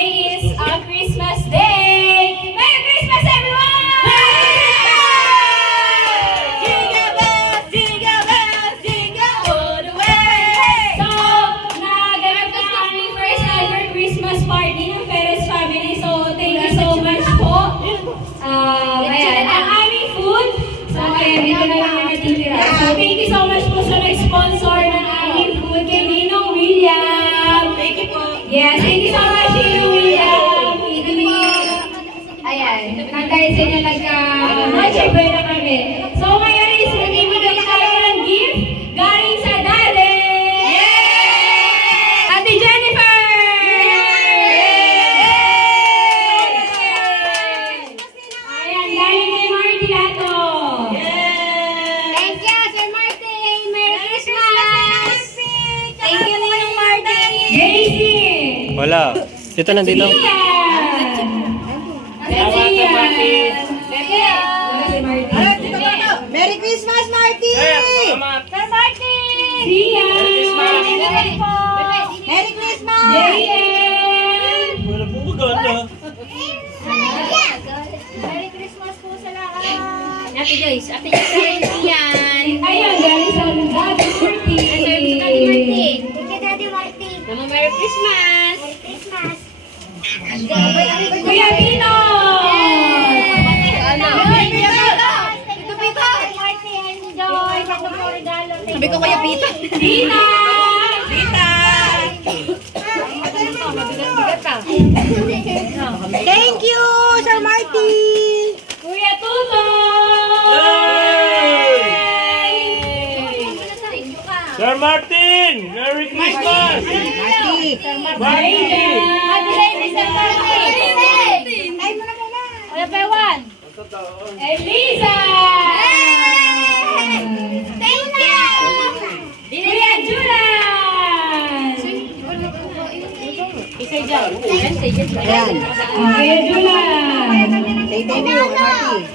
today is Christmas Day! Merry Christmas, everyone! Jingle bells, jingle bells, jingle all the way! So, naganap na ang aming first ever Christmas party ng Perez family. So, thank you so much po. Ayan, ang aming food. So, kaya dito na lang natitira. So, thank you so much po sa nag-sponsor ng aming food kay Ninong William. Thank you po. Yes, thank you so much, Ninong William. Ayan, dahil sa inyo nagka-noche buena kami. So, ngayon is magbibigay tayo ng gift galing sa daddy. Yay! Ate Jennifer! Yay! Ayan, galing kay Marty Lato. Thank you, Sir Martin! Merry Christmas! Thank you, Ninong Martin! JC! Wala. Dito nandito. Merry Christmas, Marty! Sir Martin! Sia! Merry Christmas! JM! Wala po maganda. Merry Christmas po sa lahat! Ate Joyce sa rin yan! Ayun, galing sa Daddy Marty. Ate Martin! Thank you, Daddy Martin! Merry Christmas! Merry Christmas! Kuya Pino! Sabi ko Kuya Pita. Pina! Thank you, Sir Martin! Kuya Tuto! Sir Martin! Merry Christmas! Marty! Elisa! Thank you! Kuya Julan! Ayan. Kuya Julan! Say thank you, Marty.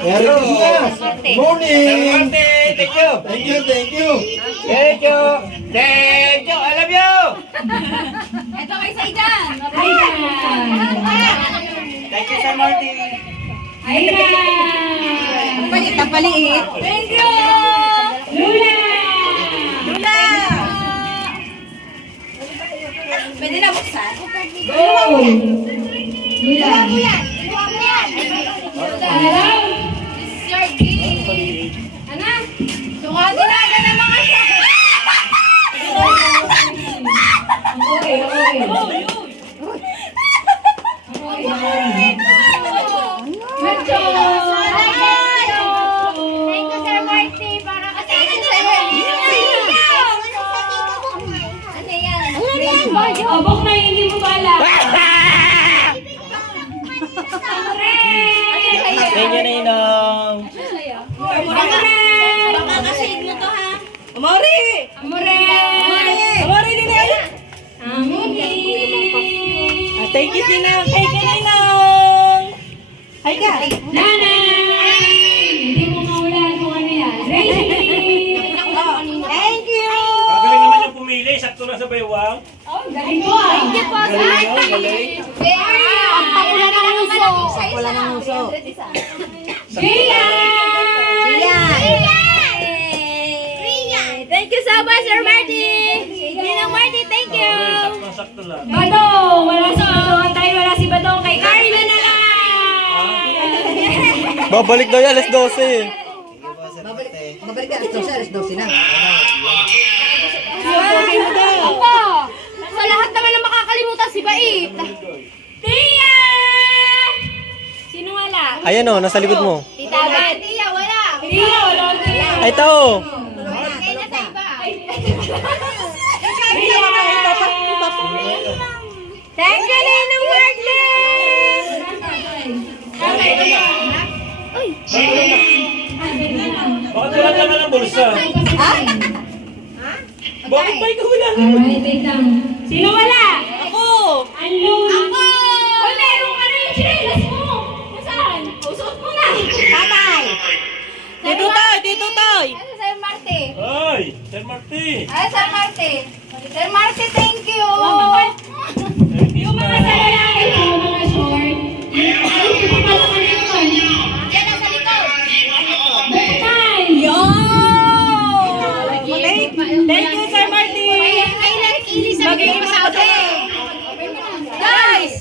Merry Christmas! Morning! Thank you! Thank you, thank you! Thank you! Thank you! I love you! Ito kay Saidan! Ayan! Thank you, Sir Martin! Ayan! Paliit na paliit. Thank you! Lula! Pwede na buksan? Go! Lula! Hello? Anak! Sukatin natin ang mga Okay, okay. Macho! Thank you, Sir Marty, para kasi ano yan? Abok na hindi mo pala. Thank you, Ninong! Baka kasi mo to ha? Amore! Amore! Amore din na! Amore! Thank you, Ninang! Hey, ka Ninang! Hi ka! Nanay! Hindi mo maulan kung ano yan. Rainy! Thank you! Gagaling naman yung pumili. Sakto lang sa baywang. Oh, galing mo ah. Thank you po, Sir Galing. Ang pakula na ng uso. Wala ng uso. Gia! Thank you so much, Sir Marty. Ninang Marty, thank you. Sakto lang. Badong! Wala si Badong. Tayo wala si Badong. Kay Carla na lang! Babalik daw yan, alas 12. Mabalik ka, alas 12 na. Ako, sa lahat naman ang makakalimutan si Bait. Tia! Sino wala? Ayan o, nasa likod mo. Tita Bet. Tia, wala. Tia! Wala ko Tia! Ay, tao! Kaya na tayo ba? Thank you, Ninong Martin! Bakit wala ka na ng bulsa? Bakit ba ikaw wala? Alright, wait lang. Sino wala? Ako! Ano? Ako! Hoy, meron ka na yung chinelas mo! Saan? Usot mo na! Tatay! Tito Toy! Tito Toy! Sir Marty. Ay, Sir Marty. Ay, Sir Marty. Sir Marty, thank you. Magiging masabi. Guys!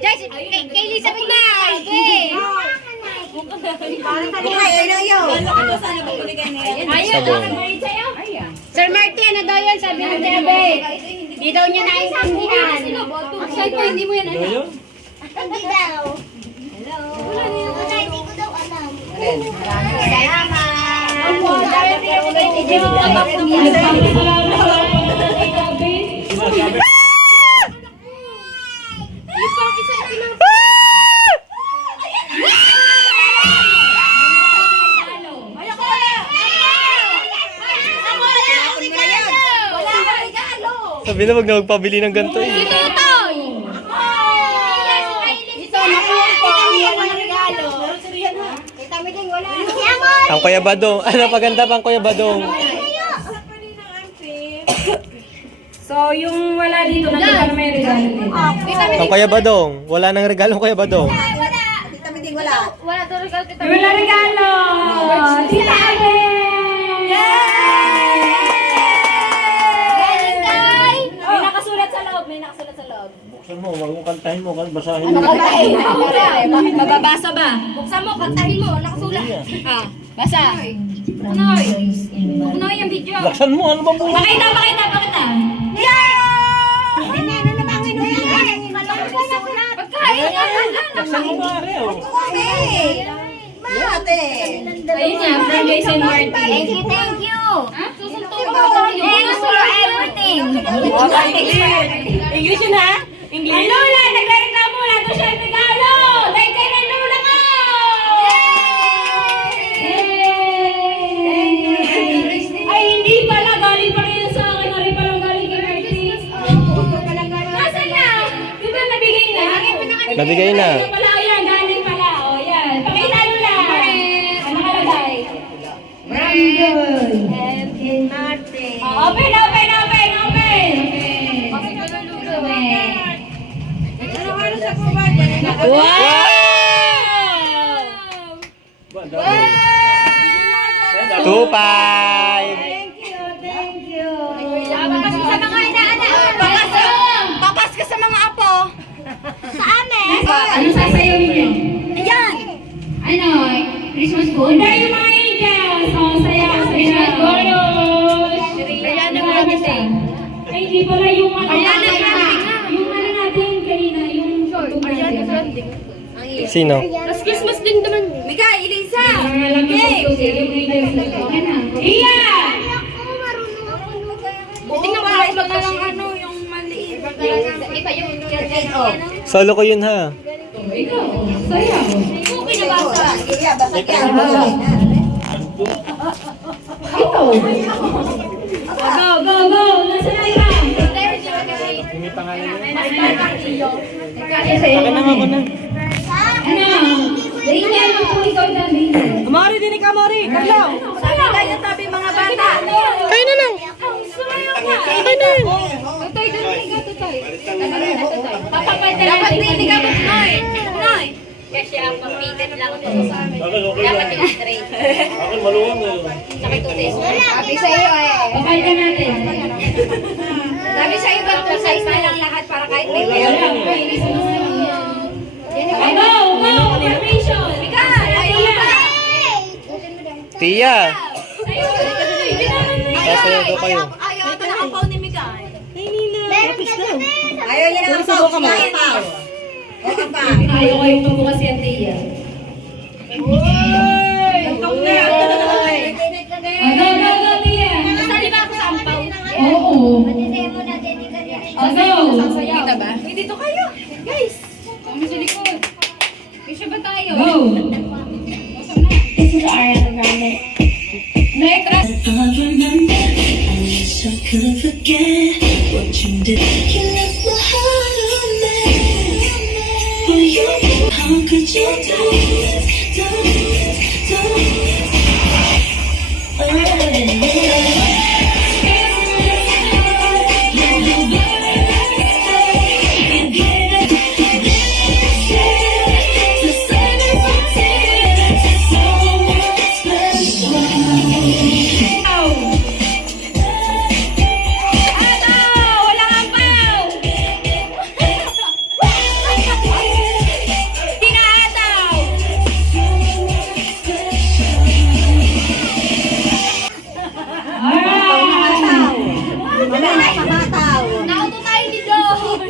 Guys, kay Elizabeth na! Sir Marty, ano daw yun? Sabi ng Tebe. Di daw niya naiintindihan. Saan po, hindi mo yan alam? Hindi daw. Hello. Wala, hindi ko daw alam. Sabi na wag na magpabili ng ganito eh. Tutoy! Ito, nakuha po ang mga regalo. Kita mo din, wala. Ang Kuya Badong. Ano paganda bang Kuya Badong? So, yung wala dito, nandun ka na may regalo din. Ang Kuya Badong. Wala nang regalo Kuya Badong. Wala to regalo. Kita Wala regalo! Tita Abel! May nakasulat sa loob, may nakasulat sa loob. Buksan mo, wag mong kantahin mo, basahin mo. Mababasa ba? Buksan mo, kantahin mo, nakasulat. Ah, basa. Punoy! Punoy yung video. Buksan mo, ano ba po? Pakita! Buksan mo nga rin, oh. Ayun niya, from Jason Martin. Thank you. Thanks for everything. English yun ha? English? Ay, Lola! Nagre-reklamo na ito siya yung regalo! Dahil kayo ng Lola ko! Ay, hindi pala. Galing pa rin sa akin. Galing pa lang galing kay Martin. Nasaan na? Di ba nabigay na? Nabigay na. Galing pala. O yan, galing pala. O yan. Pakita Lola. Ano nakalagay? Open! Wow! 2-5! Papas ka sa mga inaanak. Papas ka sa mga apo. Sa amin. Ano sasayawin niyo? Ayan. Ano? Christmas food? Hindi, yung mga angels! O, sayaw. Christmas bonus! Ayan ang mga gising. Ay, hindi pala yung ano. Ayan ang branding. Yung ano natin kanina, yung short. Sino? Tapos Christmas din naman. Mika, Elisa. Iya! Tingnan mo lang lang ano yung maliit. Iba yung Solo ko yun ha. Ikaw, sayaw. Kung pinabasa. Ikaw. Go! Nasaan na ikaw? May pangalan yun. Akin na ako na. Ano? Daniel, kung ikaw na Daniel. Mori, din ka, Mori. Carlo. Sabi kayo tabi mga bata. Kayo na lang. Kayo na lang. Tutoy, doon ka, tutoy. Papapalitan Dapat natin hindi ka kanina. Noy. Kasi ang papitit lang ito sa amin. Akin, okay Dapat lang. yung straight. Akin, maluwang eh. Sabi tutoy. Sabi sa'yo eh. Papalitan natin. Sabi sa'yo ba ito size na lang lahat para kahit may Wala. Ay, go! Formation! Mika, ayaw pa. Tia! Ayun! Hindi naman may Sasayaw daw kayo. Ayaw ito nakapaw ni Mika. Ayaw niya na Subo ka mo. Ayaw ko yung pagbukas yan, Tia. Go, Tia! Nasali ba ako sa ampaw? Oo. Demo na din ka rin. Go! Dito ba? Dito kayo. Guys. Kami sa likod. Bisa ba tayo? Go! This is Ariana Grande. Next! I couldn't forget what you did. You left my heart a mess. For you, how could you do it? Do it, do it. Wala kang pa!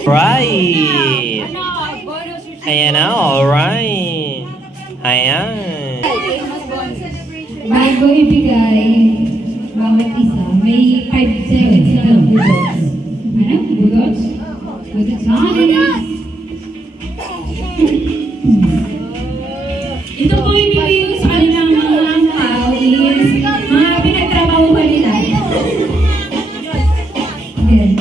Right. Ayan na, alright. Ayan. Bago ibigay, bawat isa, may 5 seconds na lang budots. Ano? Budots? Budots na. Ito po ibigay ko sa kanilang mga angkaw is mga pinagtrabahuhan nila. Ayan.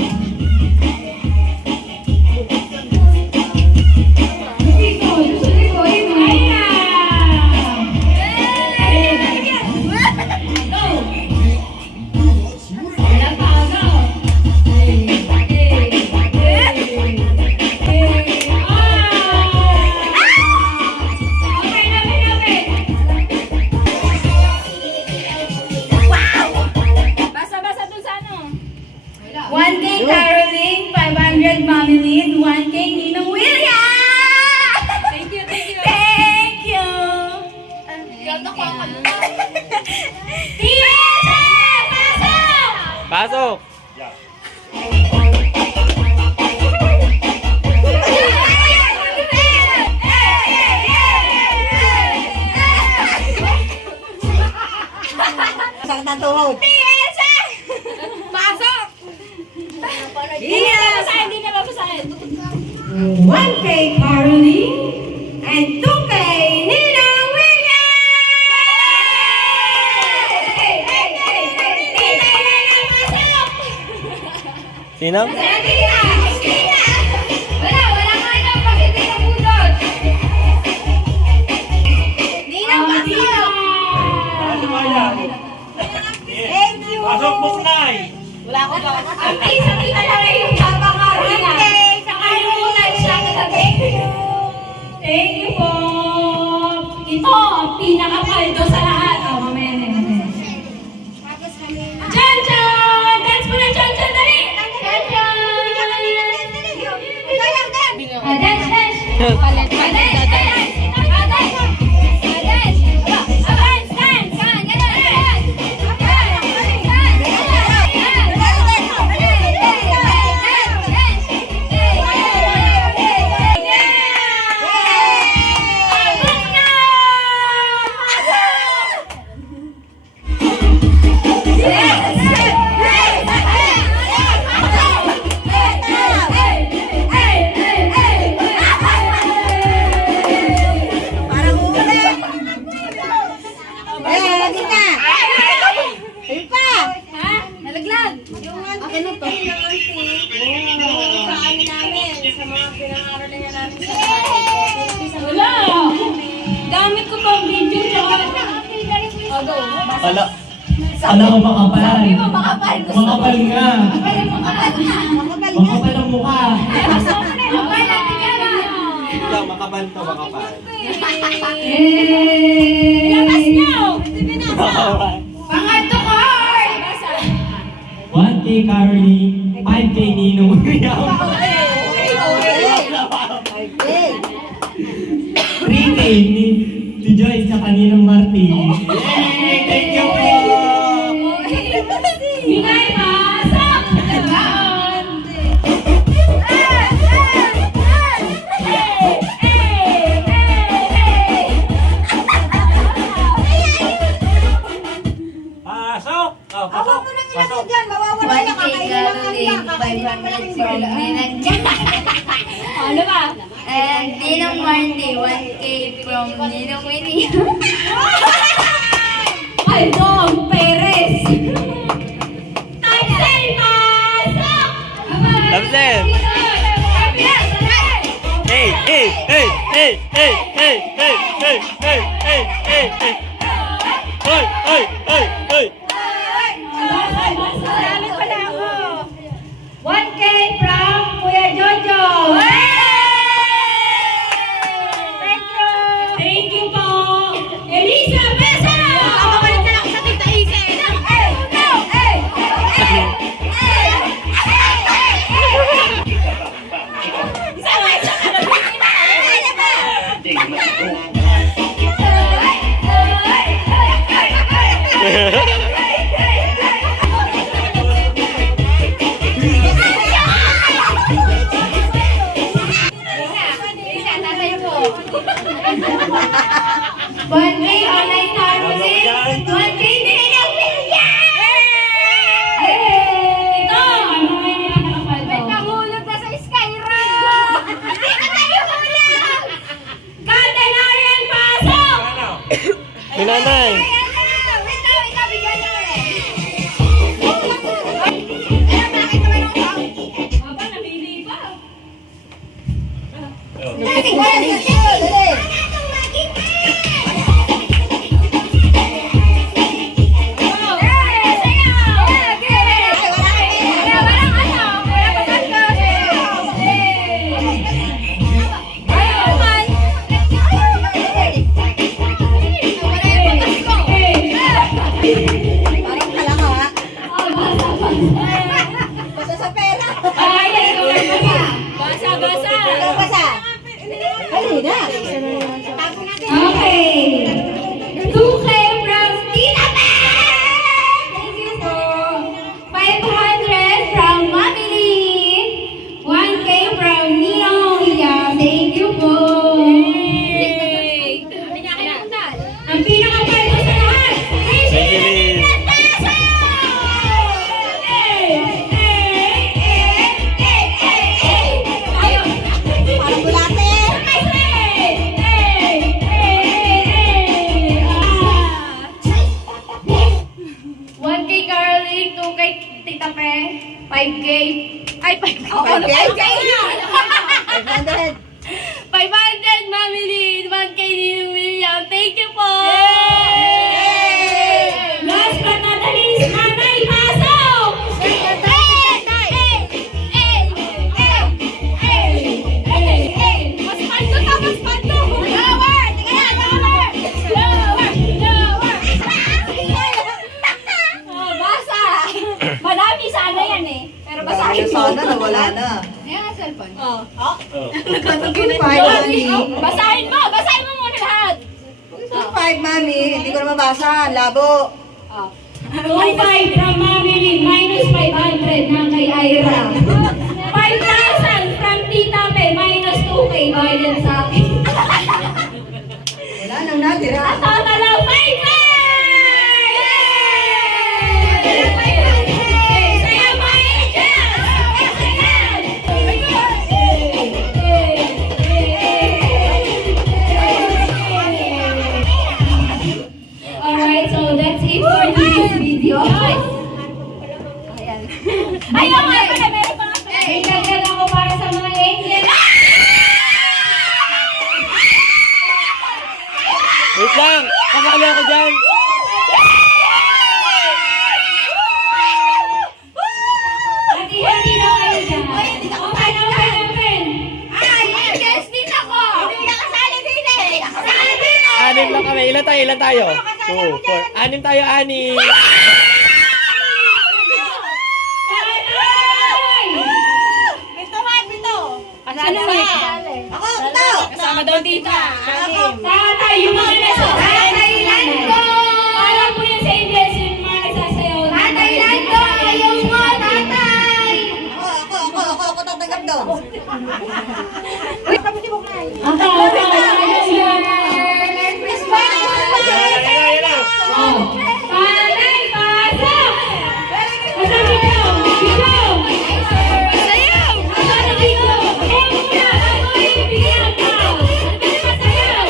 Basa-basa dun sa ano? 1K Caroling, 500 Mami Lynn, 1K Ninong William! Thank you, thank you. Thank you! Tia! Pasok! Pasok. Sakit na tuhod. Pasok! Hindi na babasahin, hindi na babasahin. 1K Caroling and 2K Ninang William! Tita Elena, pasok! Sino? Tita! Wala ka na pakiti ng budot. Ninang, pasok! Pasok mo, Nay. Ang isa kita na lang yung papangaroon na. Saka yung muna siya kagabi. Thank you po. Ito, ang pinakapaldo sa lahat. Oh, mamaya na, mamaya. Chan Chan! Dance mo na, Chan Chan, dali! Chan Chan! Dance, dance! Dance, dance! Wala! Gamit ko pang video tsaka... Alam mo makapal. Sabi mo makapal. Makapal nga. Makapal ang mukha. Makapal natin yan ah! Makapal to, makapal. Labas niyo! Pangatlo ko! 1K Caroling, 5K Ninong William. 3K ni Joyce sa kaninang Marty. Thank you po. Bigay pasok! Pasok. Oh, pasok. Pasok. Ano ba? And Ninong Marty, 1K from Ninong Winnie. Aldong Perez! Tapsen, pasok! Tapsen! Hey, hey, hey, hey, hey, hey, hey, hey, hey, hey, hey, hey. Hey, hey, hey, hey. Salamat pala ako. 1K from Kuya Jojo. Thank you. Thank you po. Elisa Besa. Makabalik na ako sa Tita Isa. Isa. nanay. Aba, namili pa. Okay. 2K from Tita Beth! Thank you po. 500 from Mami Lee. 1K from Neong Liam. Thank you po. Ang pinaka-pwede sa lahat. Thank you, Lee. Parang bulate. 1K garlic, 2K Tita Pe, 5K, ay 5K, 500. 500 Mami Lynn, 1K Ninong William, thank you po! Last but not the least, Nanay Pasok! Mas pando to, mas pando! Lower! Tingnan, lower! Oh, basa! Madami sana yan eh. Pero basahin mo. Sana nawala na. Oh. Mami. Basahin mo! Basahin mo muna lahat! 5, Mami. Hindi ko na mabasa. Labo. 2,500 from Mami Lee, minus 500 na kay Ira. 5,000 from Tita Pe, minus 2K bayad sa akin. Wala nang natira. At total of 5,000! Saya mo, Alright, so that's it for this video. Ayaw nga pala, meron pa nga. May dagdag ako para sa mga angel. Wait lang. Kasali ako dyan. Hati-hati na kayo dyan. Okay na, okay na, friend. Yes, din ako. Hindi nakasali din eh. Nakasali din eh. 6 lang kami. Ilan tayo? 2, 4. 6 tayo, 6. Ako, ito. Kasama daw tita. Tatay, yung mga nasa Thailand ko. Parang po yun sa Indies, yung mga nagsasayaw. Thailand ko, ayaw mo, tatay. Ako tatanggap doon. Ako, Merry Christmas! Yan lang. Tatay, pasok! Masabi ko, dito! Masayaw! Masabi ko, eh muna, ako ibigyan ka! Masayaw!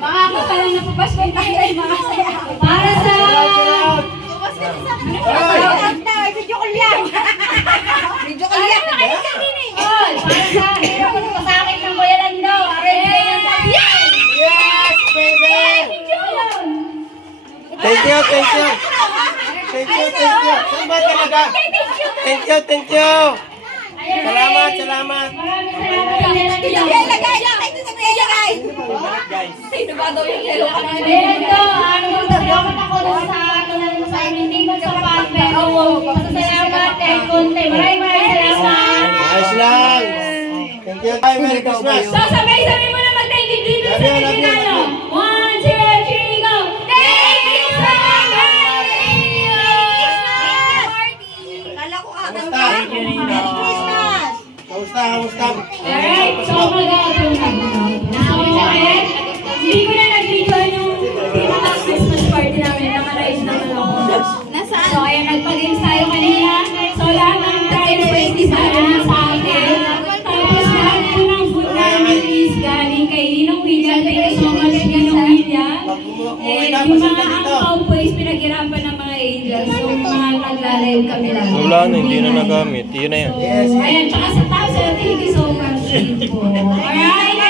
Mga kapalang napapasway tayo ay mga saya. Para sa... Video call yan. Video call yan. Oy, para sa hirap at pasakit ng Kuya Lando. Arrange kayo ng pagkain. Yes, baby! Thank you. Saan ba talaga? Thank you. Ayan, Salamat. maraming salamat. Ilagay. Guys. Sino ba daw yung lelo ka namin? Lendo, salamat ako dun sa sa hindi mo sa pagpe. Oo, pasasalamat kay Conte. Maraming salamat. Ayos lang. Thank you. Bye, Merry Christmas. So, sabay-sabay mo na mag-thank you dito sa Pilipinas. 1, 2, 3, go! Thank you so much! Kala ko Kamusta? Merry Christmas. Kamusta? Alright, so hindi ko na nag-video yung pinaka-Christmas party namin. Naka-live naman ako. So, ayan, nagpag And yung mga angpaw po is pinaghirapan ng mga angels. So, mga naglalayo kami lang. Wala na, hindi na nagamit. Yun na yan. So, ayan, tsaka sa tao, sir, thank you so much. Alright,